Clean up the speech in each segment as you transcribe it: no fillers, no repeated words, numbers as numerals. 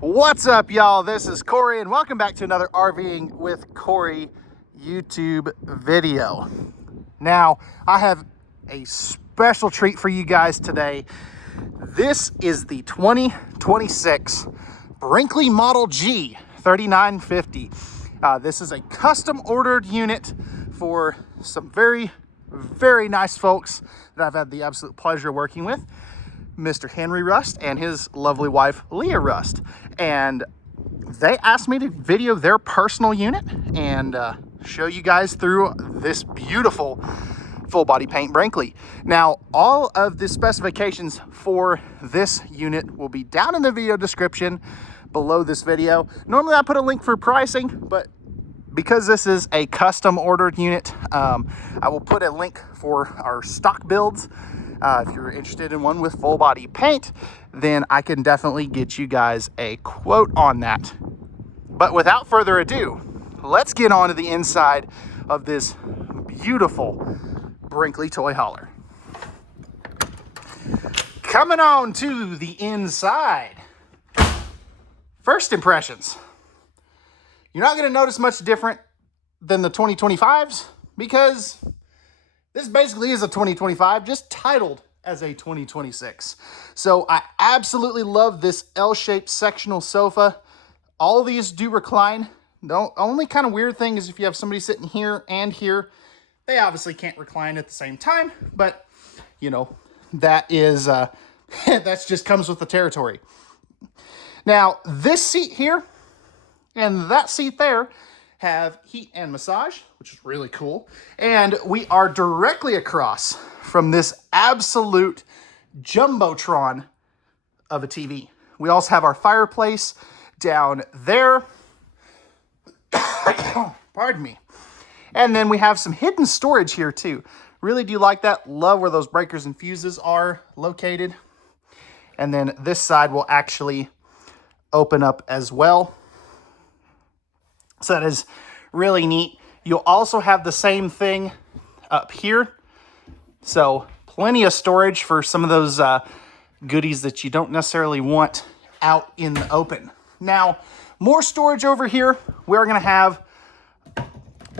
What's up, y'all? This is Corey, and welcome back to another RVing with Corey YouTube video. Now, I have a special treat for you guys today. This is the 2026 Brinkley Model G 3950. This is a custom ordered unit for some very, very nice folks that I've had the absolute pleasure working with. Mr. Henry Rust and his lovely wife, Leah Rust. And they asked me to video their personal unit and show you guys through this beautiful full body paint Brinkley. Now, all of the specifications for this unit will be down in the video description below this video. Normally I put a link for pricing, but because this is a custom ordered unit, I will put a link for our stock builds. If you're interested in one with full body paint, then I can definitely get you guys a quote on that. But without further ado, let's get on to the inside of this beautiful Brinkley toy hauler. Coming on to the inside. First impressions. You're not going to notice much different than the 2025s because this basically is a 2025, just titled as a 2026. So I absolutely love this L-shaped sectional sofa. All these do recline. The only kind of weird thing is if you have somebody sitting here and here, they obviously can't recline at the same time, but you know, that is, that's just comes with the territory. Now, this seat here and that seat there have heat and massage, which is really cool. And we are directly across from this absolute jumbotron of a TV. We also have our fireplace down there. Pardon me. And then we have some hidden storage here too. Really do like that. Love where those breakers and fuses are located. And then this side will actually open up as well. So that is really neat. You'll also have the same thing up here. So plenty of storage for some of those goodies that you don't necessarily want out in the open. Now, more storage over here. We're going to have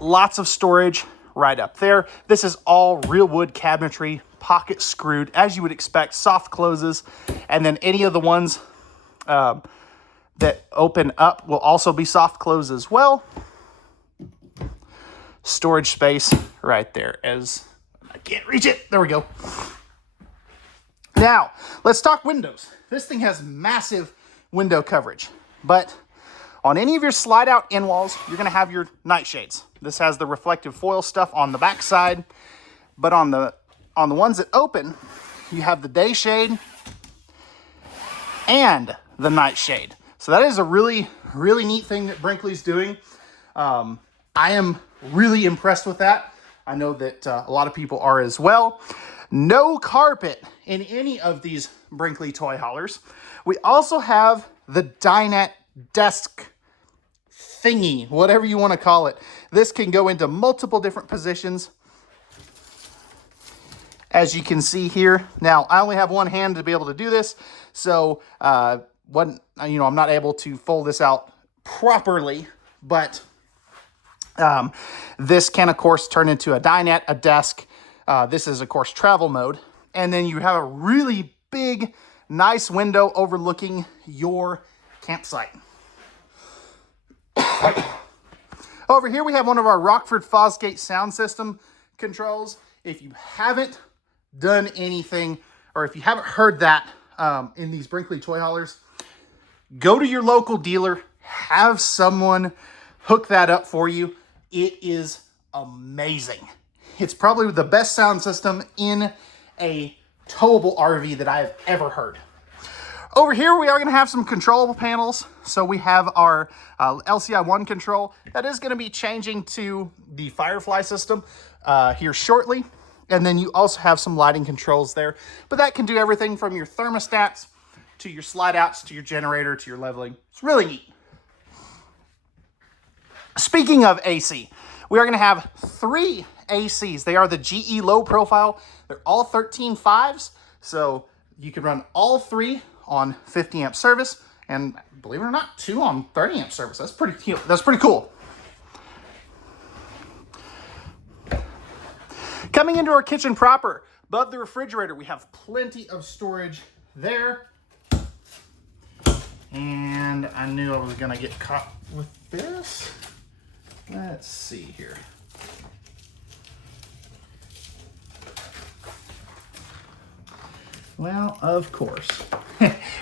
lots of storage right up there. This is all real wood cabinetry, pocket screwed, as you would expect, soft closes. And then any of the ones that open up will also be soft close as well. Storage space right there as I can't reach it. There we go. Now, let's talk windows. This thing has massive window coverage, but on any of your slide out end walls, you're going to have your nightshades. This has the reflective foil stuff on the back side, but on the ones that open, you have the day shade and the night shade. So that is a really, really neat thing that Brinkley's doing. I am really impressed with that. I know that a lot of people are as well. No carpet in any of these Brinkley toy haulers. We also have the dinette desk thingy, whatever you want to call it. This can go into multiple different positions, as you can see here. Now, I only have one hand to be able to do this, so I'm not able to fold this out properly, but this can, of course, turn into a dinette, a desk. This is, of course, travel mode. And then you have a really big, nice window overlooking your campsite. Over here, we have one of our Rockford Fosgate sound system controls. If you haven't done anything, or if you haven't heard that in these Brinkley toy haulers, go to your local dealer, have someone hook that up for you. It is amazing. It's probably the best sound system in a towable RV that I have ever heard. Over here, we are going to have some controllable panels. So we have our LCI1 control. That is going to be changing to the Firefly system here shortly. And then you also have some lighting controls there. But that can do everything from your thermostats to your slide outs, to your generator, to your leveling. It's really neat. Speaking of AC, we are going to have 3 ACs. They are the GE low profile. They're all 13.5s. So you can run all 3 on 50 amp service And believe it or not, 2 on 30 amp service. That's pretty cool. Coming into our kitchen proper, above the refrigerator, we have plenty of storage there. And I knew I was gonna get caught with this. Let's see here. Well, of course.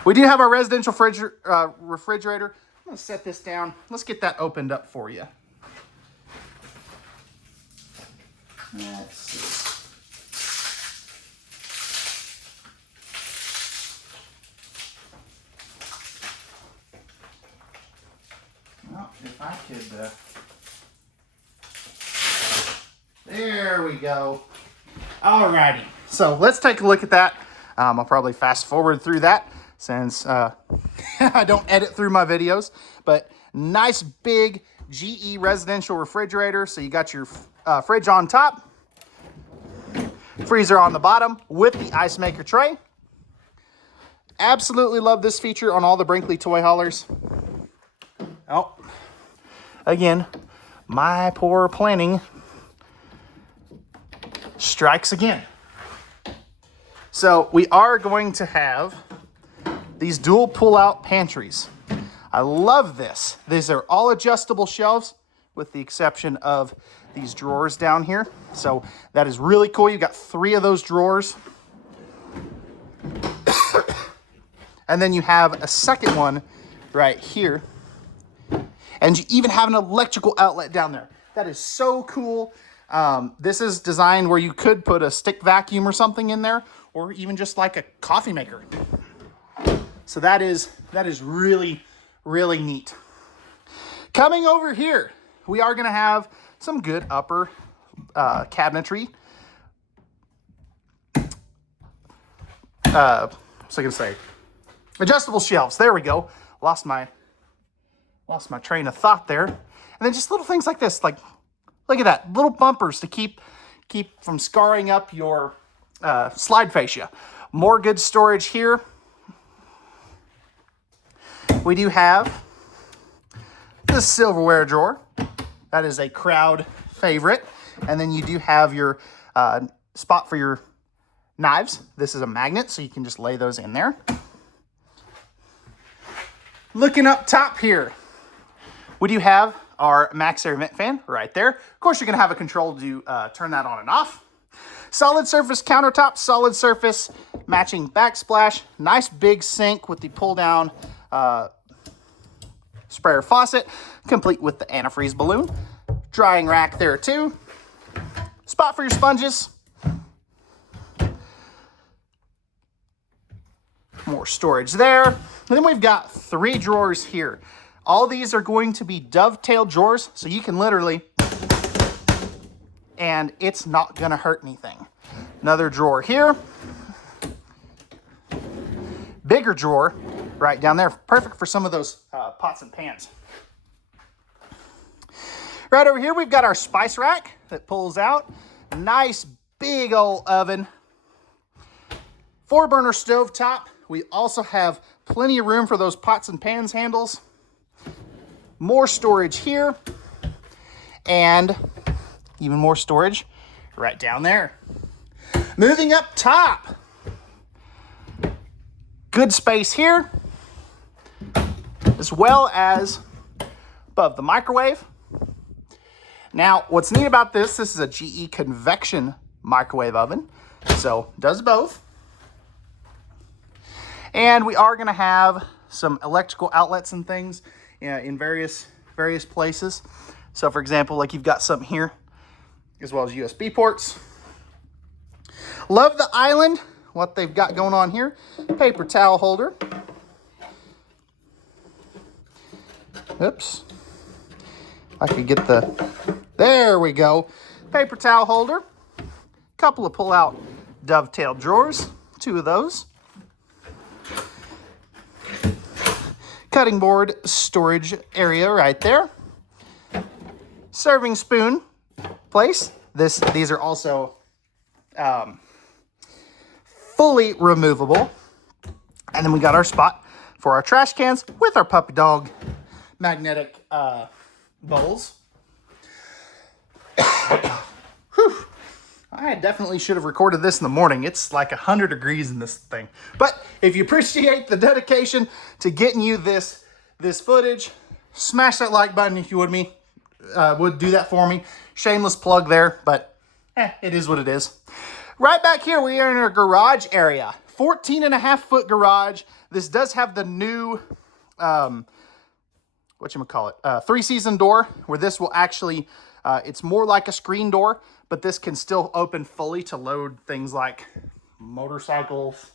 We do have our residential refrigerator. I'm gonna set this down. Let's get that opened up for you. Let's see. Well, if I could, there we go. Alrighty, so let's take a look at that. I'll probably fast forward through that since I don't edit through my videos, but nice big GE residential refrigerator. So you got your fridge on top, freezer on the bottom with the ice maker tray. Absolutely love this feature on all the Brinkley toy haulers. Oh, again, my poor planning strikes again. So we are going to have these dual pull-out pantries. I love this. These are all adjustable shelves with the exception of these drawers down here. So that is really cool. You've got 3 of those drawers. And then you have a second one right here. And you even have an electrical outlet down there. That is so cool. This is designed where you could put a stick vacuum or something in there, or even just like a coffee maker. So that is really, really neat. Coming over here, we are gonna have some good upper cabinetry. What's I gonna say? Adjustable shelves, there we go. Lost my train of thought there. And then just little things like this, like, look at that, little bumpers to keep from scarring up your slide fascia. More good storage here. We do have this silverware drawer. That is a crowd favorite. And then you do have your spot for your knives. This is a magnet, so you can just lay those in there. Looking up top here, we do have our max air vent fan right there. Of course, you're gonna have a control to turn that on and off. Solid surface countertop, solid surface matching backsplash, nice big sink with the pull down sprayer faucet, complete with the antifreeze balloon. Drying rack there too. Spot for your sponges. More storage there. And then we've got 3 drawers here. All these are going to be dovetail drawers, so you can literally, and it's not gonna hurt anything. Another drawer here. Bigger drawer right down there, perfect for some of those pots and pans. Right over here, we've got our spice rack that pulls out. Nice big old oven. 4-burner stove top. We also have plenty of room for those pots and pans handles. More storage here. And even more storage right down there. Moving up top. Good space here. As well as above the microwave. Now, what's neat about this is a GE convection microwave oven. So, does both. And we are gonna have some electrical outlets and things in various places. So for example, like you've got some here, as well as USB ports. Love the island, what they've got going on here. Paper towel holder. Oops. I could get there we go. Paper towel holder. Couple of pull-out dovetail drawers, 2 of those. Cutting board storage area right there. Serving spoon place. These are also fully removable. And then we got our spot for our trash cans with our puppy dog magnetic bowls. Whew. I definitely should have recorded this in the morning. It's like 100 degrees in this thing. But if you appreciate the dedication to getting you this footage, smash that like button if you would do that for me. Shameless plug there, but it is what it is. Right back here, we are in our garage area. 14.5-foot garage. This does have the new, three-season door, where this will actually, it's more like a screen door, but this can still open fully to load things like motorcycles,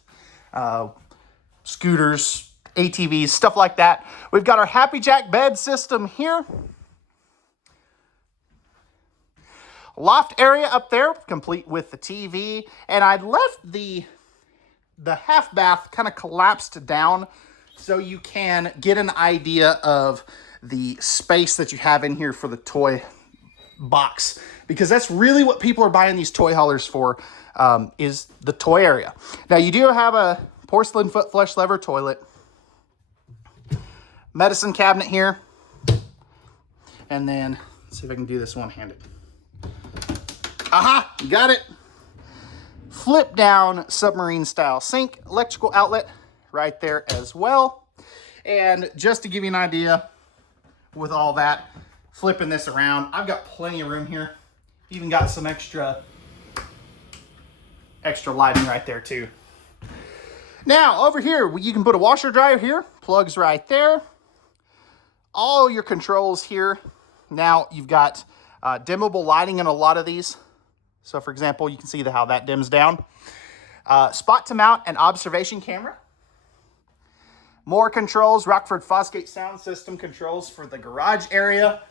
scooters, ATVs, stuff like that. We've got our Happy Jack bed system here. Loft area up there, complete with the TV. And I left the half bath kind of collapsed down so you can get an idea of the space that you have in here for the toy box, because that's really what people are buying these toy haulers for, is the toy area. Now, you do have a porcelain foot flush lever toilet, medicine cabinet here, and then let's see if I can do this one-handed. Aha, got it. Flip down submarine style sink, electrical outlet right there as well. And just to give you an idea with all that, flipping this around, I've got plenty of room here. Even got some extra lighting right there too. Now over here, you can put a washer dryer here, plugs right there. All your controls here. Now you've got dimmable lighting in a lot of these. So for example, you can see how that dims down. Spot to mount an observation camera. More controls, Rockford Fosgate sound system controls for the garage area.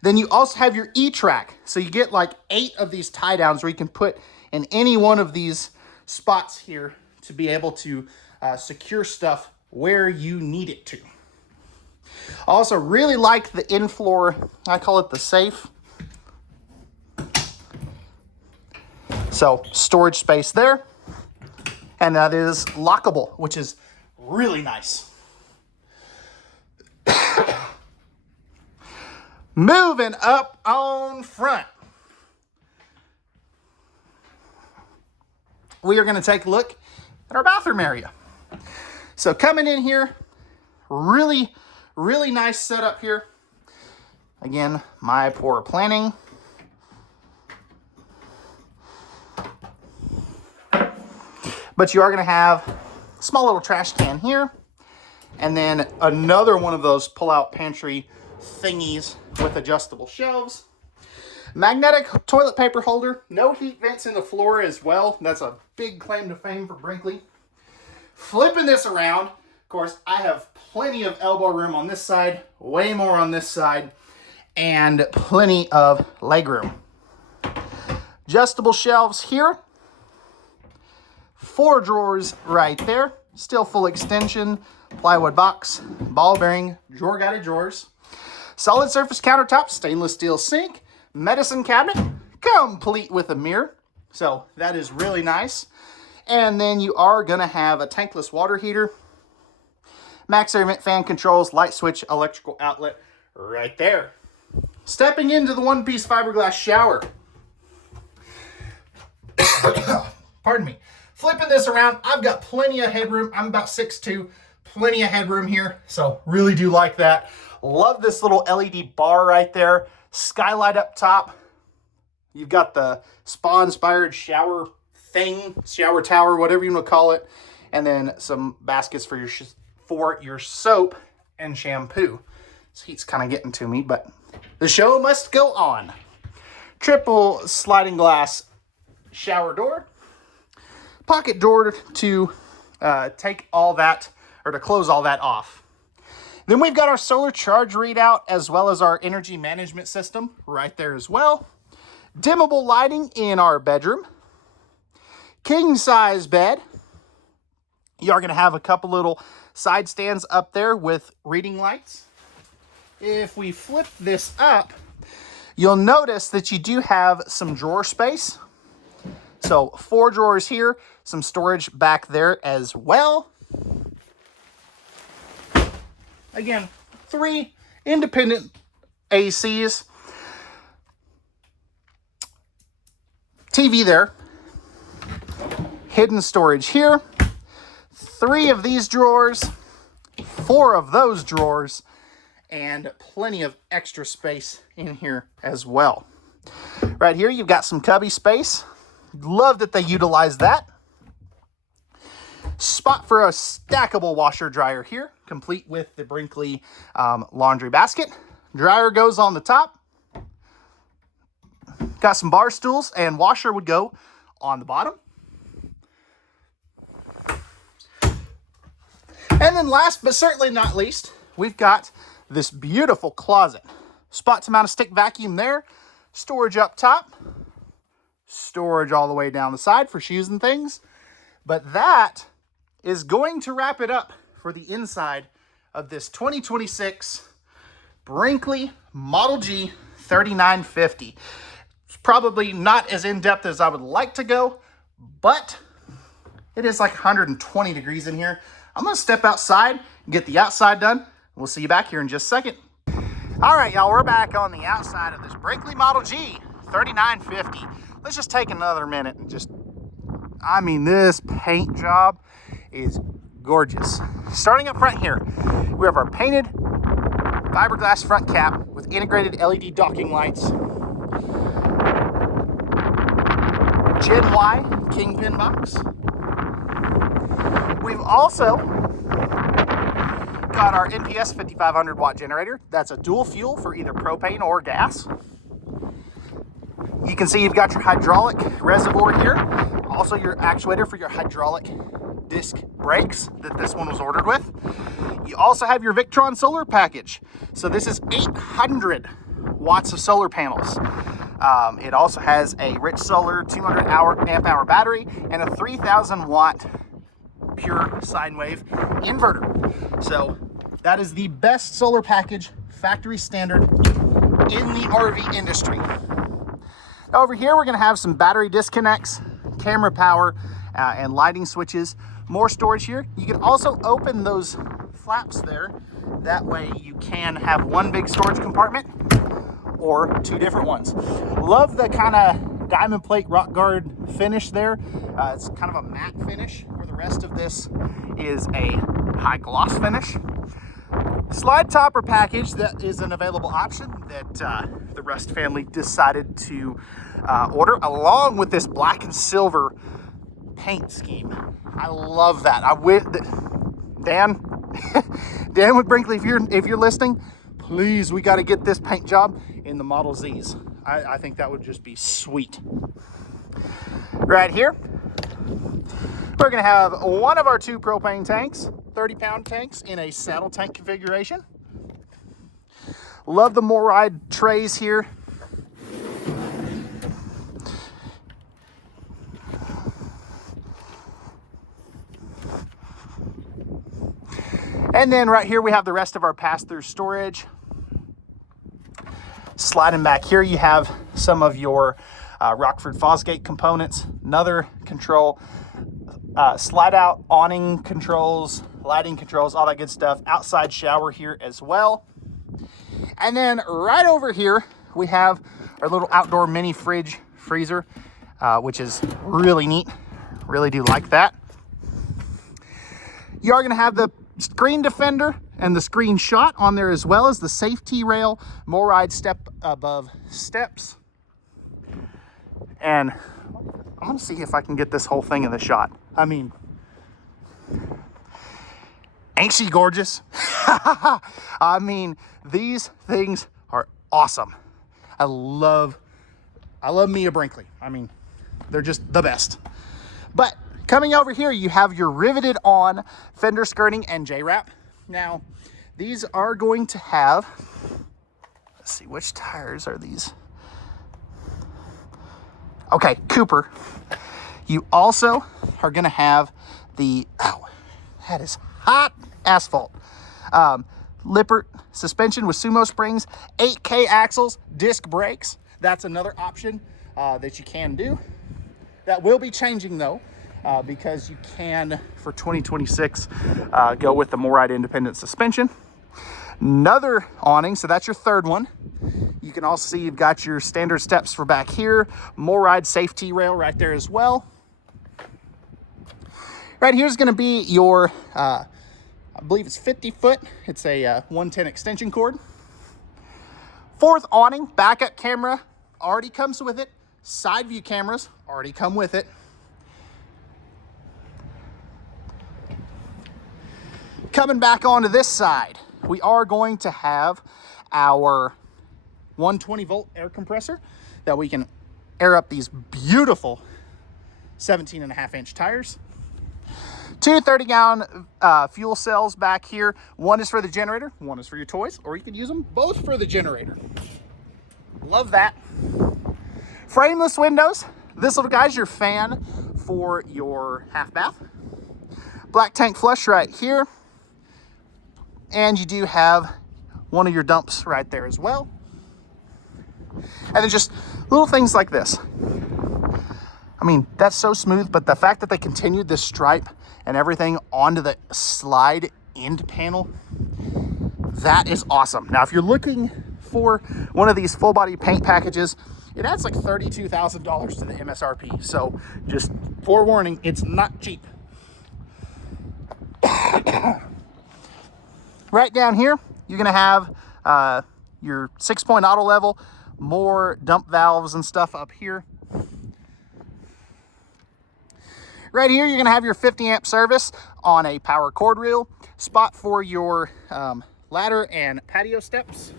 Then you also have your E-track. So you get like 8 of these tie downs where you can put in any one of these spots here to be able to secure stuff where you need it to. I also really like the in-floor, I call it the safe. So storage space there, and that is lockable, which is really nice. Moving up on front, we are going to take a look at our bathroom area. So coming in here, really nice setup here. Again, my poor planning. But you are going to have a small little trash can here. And then another one of those pull-out pantry thingies with adjustable shelves. Magnetic toilet paper holder. No heat vents in the floor as well. That's a big claim to fame for Brinkley. Flipping this around, of course, I have plenty of elbow room on this side, way more on this side, and plenty of leg room. Adjustable shelves here. 4 drawers right there. Still full extension, plywood box, ball bearing, drawer guided drawers. Solid surface countertop, stainless steel sink, medicine cabinet, complete with a mirror. So that is really nice. And then you are going to have a tankless water heater, max air vent fan controls, light switch, electrical outlet right there. Stepping into the one-piece fiberglass shower. Pardon me. Flipping this around, I've got plenty of headroom. I'm about 6'2", plenty of headroom here. So really do like that. Love this little LED bar right there. Skylight up top. You've got the spa-inspired shower thing, shower tower, whatever you want to call it. And then some baskets for your soap and shampoo. This heat's kind of getting to me, but the show must go on. Triple sliding glass shower door. Pocket door to take all that, or to close all that off. Then we've got our solar charge readout as well as our energy management system right there as well. Dimmable lighting in our bedroom. King size bed. You are going to have a couple little side stands up there with reading lights. If we flip this up, you'll notice that you do have some drawer space. So 4 drawers here, some storage back there as well. Again, 3 independent ACs. TV there. Hidden storage here. 3 of these drawers. 4 of those drawers. And plenty of extra space in here as well. Right here, you've got some cubby space. Love that they utilize that. Spot for a stackable washer dryer here, complete with the Brinkley laundry basket. Dryer goes on the top. Got some bar stools, and washer would go on the bottom. And then last but certainly not least, we've got this beautiful closet. Spot to mount a stick vacuum there. Storage up top. Storage all the way down the side for shoes and things. But that is going to wrap it up for the inside of this 2026 Brinkley Model G 3950. It's probably not as in-depth as I would like to go, but it is like 120 degrees in here. I'm going to step outside and get the outside done. We'll see you back here in just a second. All right, y'all, we're back on the outside of this Brinkley Model G 3950. Let's just take another minute and just, I mean, this paint job is gorgeous. Starting up front here, we have our painted fiberglass front cap with integrated LED docking lights. Gen Y Kingpin box. We've also got our NPS 5500 watt generator. That's a dual fuel for either propane or gas. You can see you've got your hydraulic reservoir here. Also your actuator for your hydraulic disc brakes that this one was ordered with. You also have your Victron solar package. So this is 800 watts of solar panels. It also has a rich solar 200 amp hour battery and a 3000 watt pure sine wave inverter. So that is the best solar package, factory standard in the RV industry. Over here, we're going to have some battery disconnects, camera power, and lighting switches. More storage here. You can also open those flaps there. That way you can have one big storage compartment or 2 different ones. Love the kind of diamond plate rock guard finish there. It's kind of a matte finish, where the rest of this is a high gloss finish. Slide topper package, that is an available option that the Rust family decided to order, along with this black and silver paint scheme. I love that. Dan, Dan with Brinkley, if you're listening, please, we got to get this paint job in the Model Z's. I think that would just be sweet. Right here, we're going to have one of our 2 propane tanks, 30-pound tanks in a saddle tank configuration. Love the MORryde trays here. And then right here we have the rest of our pass-through storage. Sliding back here, you have some of your Rockford Fosgate components, another control, slide out awning controls, lighting controls, all that good stuff. Outside shower here as well. And then right over here, we have our little outdoor mini freezer, which is really neat. Really do like that. You are going to have the screen defender and the screen shot on there, as well as the safety rail, MORryde step above steps. And I'm going to see if I can get this whole thing in the shot. I mean, ain't she gorgeous? I mean, these things are awesome. I love me a Brinkley. I mean, they're just the best. But coming over here, you have your riveted on fender skirting and J-wrap. Now, these are going to have, let's see, which tires are these? Okay, Cooper. You also are going to have the, ow, that is hot asphalt. Lippert suspension with Sumo springs, 8K axles, disc brakes. That's another option that you can do. That will be changing though, because you can, for 2026, go with the MORryde independent suspension. Another awning, so that's your third one. You can also see you've got your standard steps for back here, MORryde safety rail right there as well. Right here's going to be your, I believe it's 50 foot. It's a 110 extension cord. Fourth awning, backup camera already comes with it. Side view cameras already come with it. Coming back onto this side, we are going to have our 120 volt air compressor that we can air up these beautiful 17.5 inch tires. Two 30-gallon fuel cells back here. One is for the generator, one is for your toys, or you could use them both for the generator. Love that. Frameless windows. This little guy's your fan for your half bath. Black tank flush right here. And you do have one of your dumps right there as well. And then just little things like this. I mean, that's so smooth, but the fact that they continued this stripe and everything onto the slide end panel, that is awesome. Now, if you're looking for one of these full body paint packages, it adds like $32,000 to the MSRP. So just forewarning, it's not cheap. Right down here, you're gonna have your 6-point auto level, more dump valves and stuff up here. Right here, you're gonna have your 50 amp service on a power cord reel, spot for your ladder and patio steps.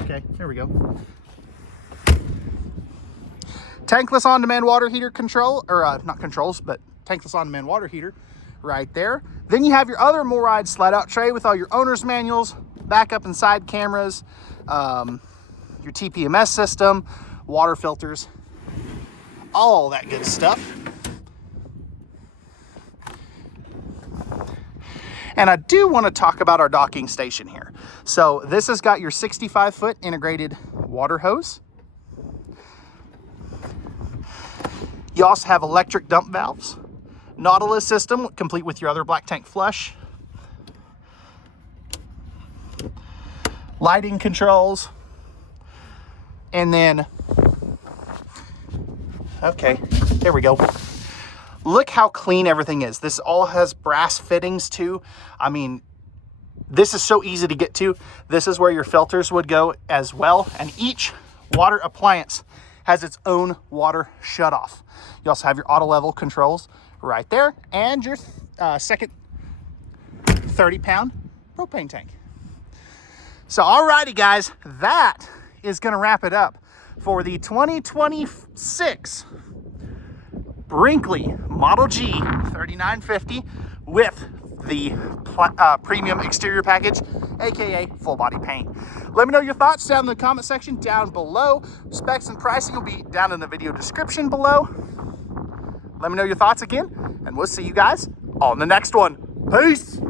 Okay, here we go. Tankless on-demand water heater control, or not controls, but tankless on-demand water heater right there. Then you have your other MORryde slide-out tray with all your owner's manuals, backup and side cameras, your TPMS system, water filters, all that good stuff. And I do want to talk about our docking station here. So this has got your 65-foot integrated water hose. You also have electric dump valves, Nautilus system complete with your other black tank flush, lighting controls, and then, okay, there we go. Look how clean everything is. This all has brass fittings too. I mean, this is so easy to get to. This is where your filters would go as well. And each water appliance has its own water shutoff. You also have your auto level controls right there and your second 30-pound propane tank. So, alrighty guys, that is gonna wrap it up for the 2026 Brinkley Model G 3950 with the premium exterior package, aka full body paint. Let me know your thoughts down in the comment section down below. Specs and pricing will be down in the video description below. Let me know your thoughts again, and we'll see you guys on the next one. Peace.